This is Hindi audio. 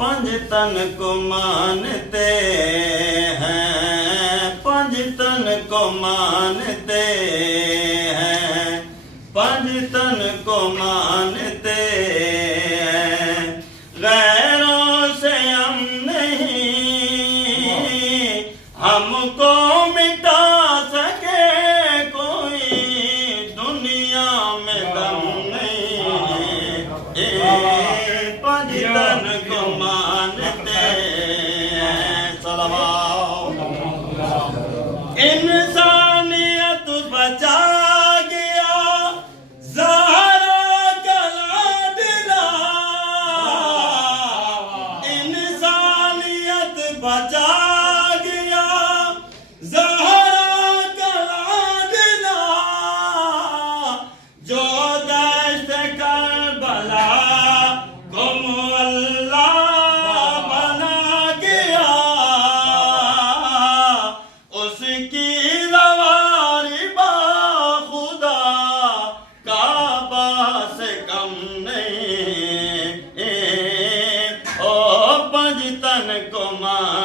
पंज तन को मानते हैं, पंज तन को मानते हैं, पंज तन को मानते हैं। गैरों से हम नहीं, हमको मिटा सके कोई, दुनिया में दम नहीं। पंज तन को मानते हैं। सलावत। इंसानियत बचा गया ज़हरा जला दिला, इंसानियत बचा गया ज़हरा जला दिला, जो दश्त करबला को अल्लाह बना गया, उसकी सवारी बाखुदा काबा से कम नहीं। ओ पंज तन को मान